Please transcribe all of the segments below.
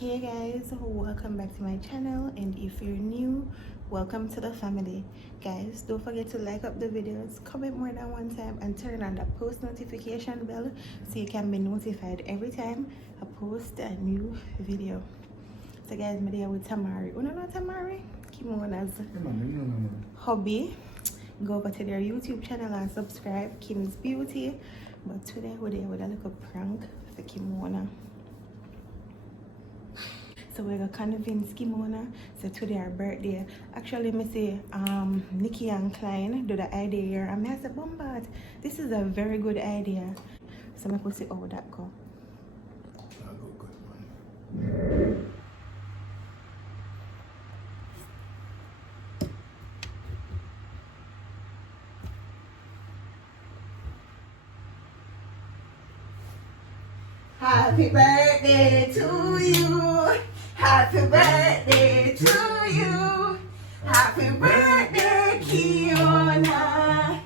Hey guys, welcome back to my channel, and if you're new, welcome to the family. Guys, don't forget to like up the videos, comment more than one time, and turn on the post notification bell so you can be notified every time I post a new video. So guys, I'm here with Tamari. You know Tamari? Kimona's hobby. Go over to their YouTube channel and subscribe, Kim's Beauty. But today we're there with a little prank for Kimona. So we're gonna convince Kimona. So today our birthday. Actually, me say Nikki and Klein do the idea here, and I said, Bombard, this is a very good idea. So I could see how that go. I'll go good, man. Happy birthday to you. Happy birthday to you. Happy birthday, Kiona.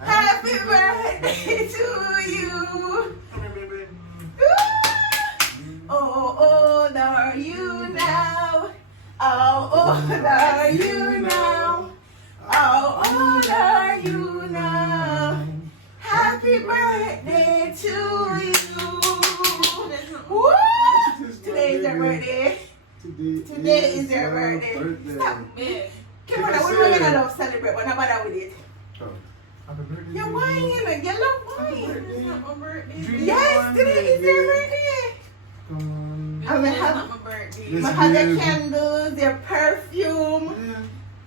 Happy birthday to you. Oh, old are you now? How old are you now? How old are you now? Happy birthday to you. Woo! Today is your birthday. Today is your birthday. Stop. Come on, we're not gonna love celebrate, but not bother with it. Happy birthday. You're whining, you love Happy wine. birthday. It's not my birthday. Yes, today is your birthday. Come on. I'm gonna It's have, not my birthday. Yes. have your candles, your perfume.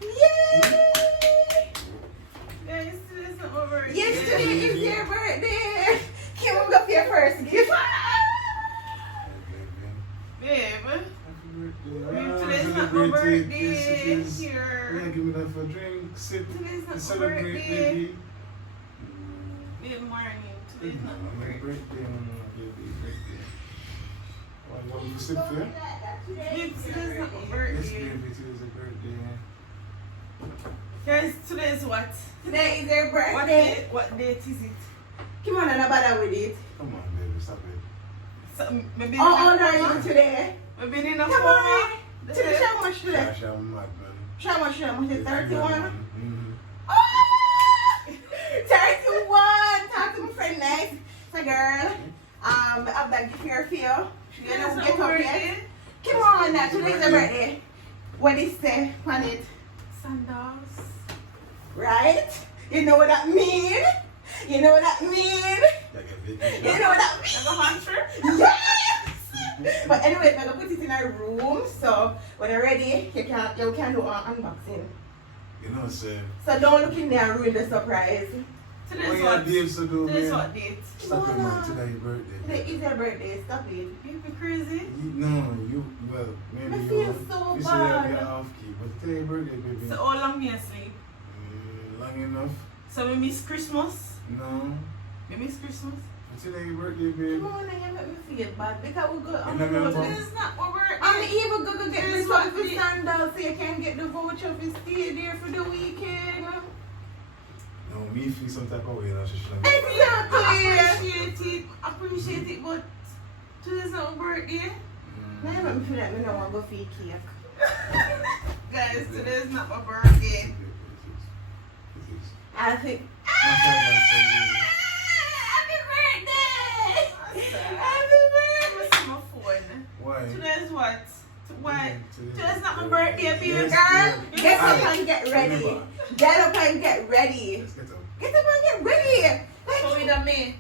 Yeah. Yay! Guys, today's not my birthday. Yes, today is your birthday. Kim, we'll go for your first gift. Babe, Happy birthday. today's not my Celebrate it. birthday. Yes, it is. Yeah, Here. give me that for a drink. Sip. Today's not my Celebrate, birthday. baby. Good morning. Today's not my Happy birthday. birthday, baby. Birthday. Why don't you sip for you? Babe, today's not my Yes, birthday. baby. Today's a birthday. Guys, today's what? Today is your What birthday. date? What date is it? Come on, no bother with it. Come on, baby. Stop it. So, maybe How old are you today? Maybe in a Come form. on. Today, how much today? Gosh, I'm mad, man. How much today? Was it 31? Mm-hmm. Oh! 31! Talk to my friend next. So girl, I have that gift here for you. You Today's know, not get my up birthday. here. Come on now, today's your birthday. What is say on it? Sandals. Right? You know what that mean? You know what that mean? You know what that mean? Like a hunter. Yes! But anyway, we're gonna put it in our room, so when you're ready, you can do an unboxing. You know, sir. So don't look in there and ruin the surprise. What Today's you what? babes to do, Today's man? what date? Stop it, man. Today's your birthday. Today is your birthday, stop it. You be crazy? Well, maybe I you feel so you say bad. you're off key, but today's your birthday, baby. So how long me asleep? Long enough? So we miss Christmas? No. We miss Christmas? Today's your birthday, baby. Come on, you make me feel bad because we go. You're not gonna I'm come? Today's not my birthday. even gonna get It's this what one for we- sandals so you can get the voucher for stay there for the weekend. No, me feel some type of way, you know, she shouldn't. Appreciate it, but today's not my birthday. Now you make me feel like me don't want to go for your cake. Guys, today's not my birthday. I think. Happy birthday! Happy Let me see my phone. Why? Today's what? Why? Today's Today's not my birthday, baby. Yes, Girl, yeah. get up Alright. and get ready. Remember. Get up and get ready. Let's get up. Get up and get ready. So we done me.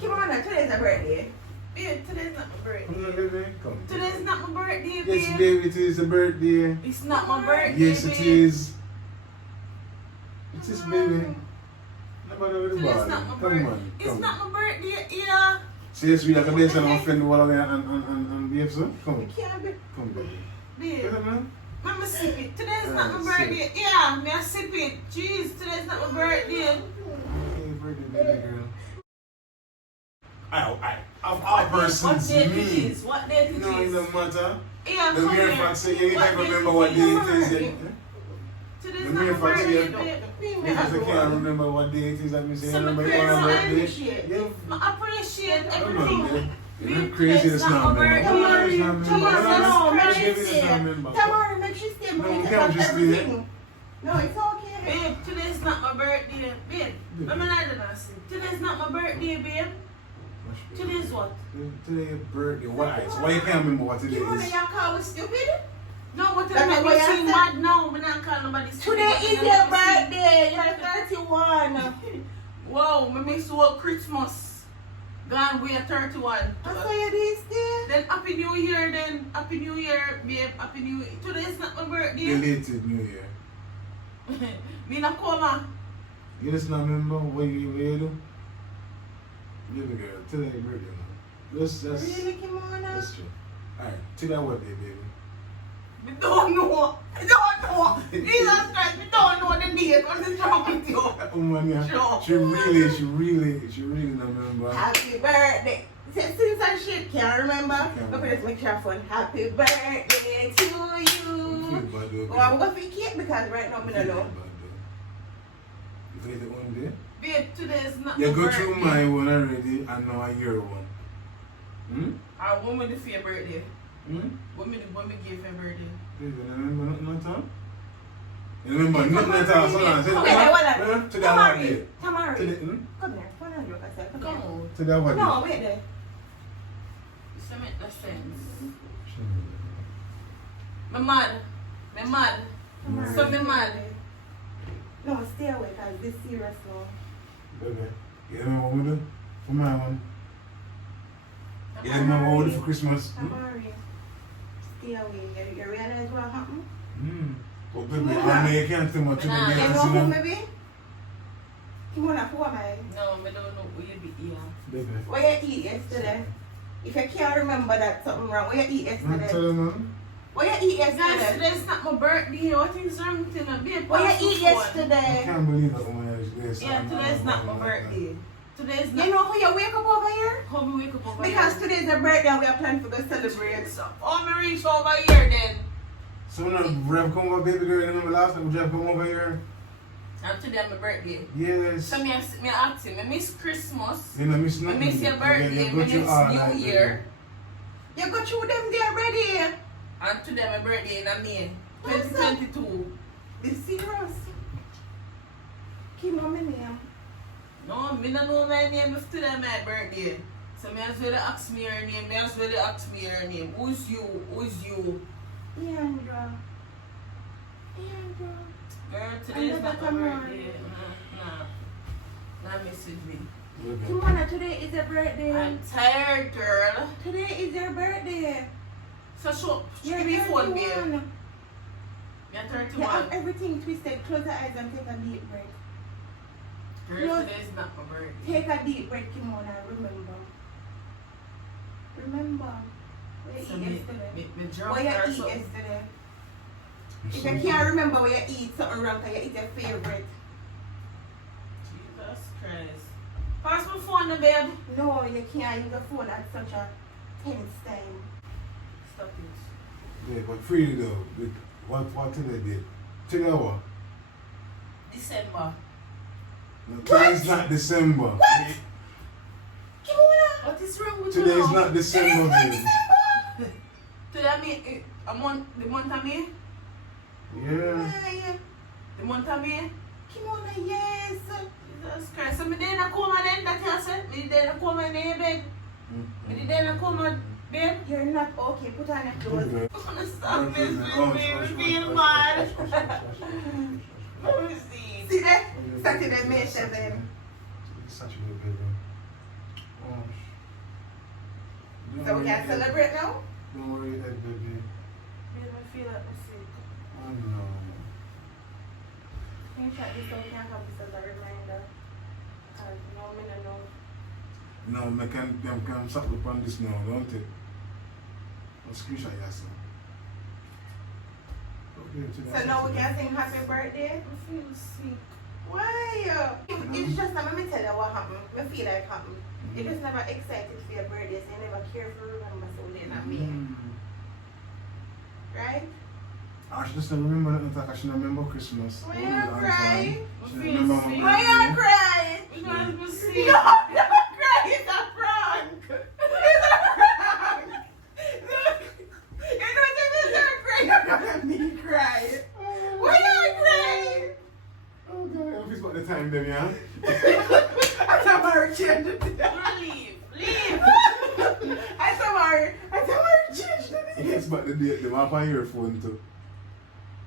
Come on now, today's a birthday. Babe, today's not my Come on, birthday. baby. Come. Today's not my birthday, Yes, babe. baby, it is a birthday. It's not my birthday, Yes, babe. it is. It is, baby. Nobody with the Today's ball. not my Come birthday. on. It's Come. not my birthday, yeah. So yes, we like a base and our friend while and behave so. Come. You can't be. Come, baby. Babe. Get up, man. Let me sip it. Today's not my Sip. birthday. Yeah, me I sip it. Jeez, today's not my birthday. Hey, birthday, baby girl. Of all persons, What date me. it is? What date it No, it is? doesn't matter. Yeah, The come mere here. fact say you What can't date remember it what is? day it is. Today's The not mere my fact say birthday, you babe. because you can't remember what day it is, that means you So remember me your own crazy, birthday. appreciate. Yeah. I appreciate Come on, everything. babe. You're not crazy this now, Today's not my man. Come on, birthday. is not remember. No, Let's make give she it stay. a remember. Tamara, make she stay. No, But we we can't can just everything. No, it's okay. Babe, today's not my birthday. Babe, I'm not gonna say. Today's not my birthday, babe. Today's what? Today your birthday. Why? So why you can't remember what today You want is? to call us stupid? No, but That's I'm not not what I seeing said. mad now. I'm not calling nobody stupid. Today is your birthday. You're 31. Wow, me miss all Christmas. Gone we are 31. I saw you this day. Then Happy New Year then. Happy New Year, babe. Happy New Year. Today is not my birthday. Belated New Year. Me not coma. You just not remember what you do? Baby girl, today your birthday now. That's Really, Kimona? that's true. Alright, today what day, baby? We don't know. I don't know. Jesus Christ, we don't know the date. What is wrong with you? Oh man, yeah. Sure. She really not remember. Happy birthday. Since I shit can't remember, Can't but let's make sure fun. Happy birthday to you. Oh, I'm going to be cake because right now I don't know. You forget the one day? Babe, today is not You my go birthday. through my one already and now your one. Hmm? When we do for your birthday? Hmm? When we give your birthday? You don't remember nothing at all? You remember nothing at all? So now, say Okay, that. hold on. Today what day? Tamari. Today, hmm? Come here. Come on, look at that. Come Come on. on. Today what day? No, wait there. This make no sense. Me mad. Me mad. Tamari. So me mad. No, stay away because this serious now. Baby, you remember what we do? For my one. You remember what we do for Christmas? Hmm? Tamari. Stay away. You realize what happened? Hmm. But baby, I know you can't tell much of Nah, the You girls, know you who know. maybe? Kimona, who am I? No, me don't know who you be here. Baby. What you eat yesterday? If you can't remember that something wrong, what you eat I'm yesterday? telling you. What you eat Guys, yesterday? today's not my birthday. What is wrong with you? Babe, What pass you the eat phone. I yesterday? can't believe that woman is there. Yeah, today's not my birthday. Today's not. You know how you wake up over here? How we wake up over Because here? today's a birthday and we are planning to go celebrate. So, how me reach over here then? So when I Rev come over, baby girl, remember last time Rev come over here? And today my birthday. Yes. So me ask him, I miss Christmas. You know, miss I nothing. miss your birthday, You my go through next all New that, Year. You go through them there already. And today my birthday in May What's 2022. This serious. Keep my name. No, me don't know my name if today my birthday. So me as well ask me your name, me as well ask me your name. Who's you? Who's you? Leandra. Leandra. Girl, today's Another not my camera. birthday. Nah, message me. baby. Kimona, today is your birthday. I'm tired, girl. Today is your birthday. So show You're give me phone, babe. 31. You're You 31. have everything twisted. Close your eyes and take a deep breath. Girl, today's not my birthday. Take a deep breath, Kimona. Remember. Remember. What you So eat me yesterday? drunk What you or eat something. yesterday? If you can't remember what you eat, something wrong, because you eat your favorite. Jesus Christ. Pass my phone, now, babe. No, you can't use the phone at such a tense time. Stop it. Yeah, but free though. What today did? Today what? December. No, today's not December. What? Kimona! What is wrong with you? Today's now? not December, baby. Today I mean a month, the month of May? Yeah. Why? The month of May? Kimona, yes. Jesus Christ. So me dey na coma then, that you said? Me dey na coma in your bed? Me dey na coma, babe? You're not okay. Put on your clothes. Okay. I'm gonna stop Okay, this then. with me, feel mad. Let me see. See that? Saturday, May 7th. Such a good baby. Oh, So we can celebrate now? Don't worry, that baby. Babe, I feel like I'm sick. Oh no. Can you check this so we can have this as a reminder? Because no, me no know. No, I can start upon this now, don't it? I'll screenshot yourself. So now we can sing happy birthday? I feel sick. Why? It's just, let me tell you what happened. I feel like happened. You just never excited for your birthday, so you never care for remember, so they're not me. Right? I should just remember nothing like I should remember Christmas. Why Oh, you long cry? time. I Should feel remember sick. my Why you birthday. crying? Because I'm sick. No, don't cry. It's a prank. It's a prank. time them, yeah? I thought Mary changed the day. Leave. I thought Mary changed the day. Yes, but the date, them up on your phone too.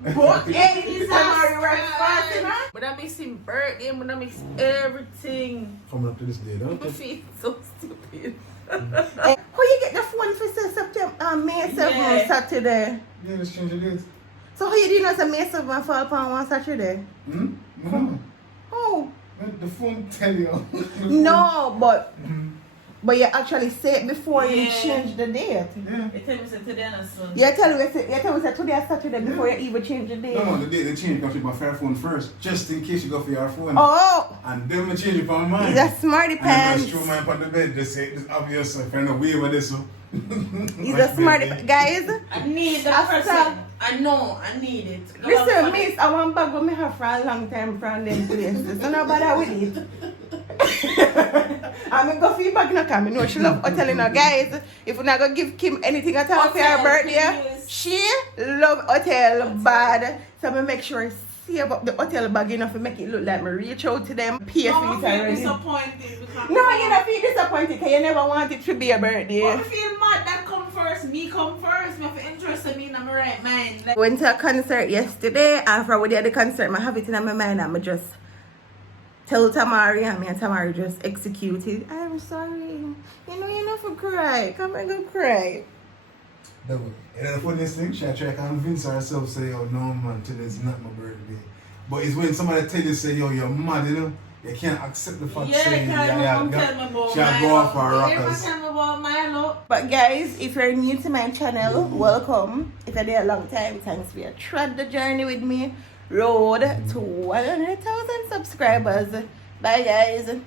But it is Mary right fast, you know? But I miss him birthday, but I miss everything. Coming up to this day, don't I you? feel so stupid. Who you get the phone for September, May 7th Yeah. Saturday? Yeah, let's change the date. So how you didn't know some May 7th fall upon one Saturday? No. Oh. The phone tell you. No, but Mhm. but you actually say it before you Yeah. change the date. Yeah. They tell me that today and Sunday. You tell me say today is Saturday before you even change the date. No, the date they change comes with my fair phone first, just in case you go for your phone. Oh, And then I change it for mine. he's a smarty And I pants. just throw mine on the bed. They say it's obvious. If I know way with this, so. He's a smarty guys. I need the After- person. I know, I need it. Listen, miss, I want bag what me have for a long time from them places. So no bother with it. I'm gonna go for your bag now, cause I know she love hotel now. Guys, if we're not gonna give Kim anything at all for her Hotel, birthday, please. she love hotel bad. So I'm gonna make sure I save up the hotel bag enough to make it look like me reach out to them, pay for I'm it already. disappointed because No, you're not feel disappointed because you never want it to be a birthday. But I feel mad that come first, me come first. Me have interest in me in my right mind. Like, Went to a concert yesterday. After we did the concert, I have it in my mind and I just tell Tamari and me and Tamari just executed. I'm sorry. You know you're not for cry. Come and go cry. Double. And then the funniest thing, she try to convince herself, say, oh no man, today's not my birthday. But it's when somebody tell you, say, yo, you're mad, you know? You can't accept the fact yeah, saying, because my mom tell me about she'll go off her Everyone rockers. tell me about Milo. But guys, if you're new to my channel, welcome. If you're there a long time, thanks for your tread the journey with me. Road to 100,000 subscribers. Bye guys.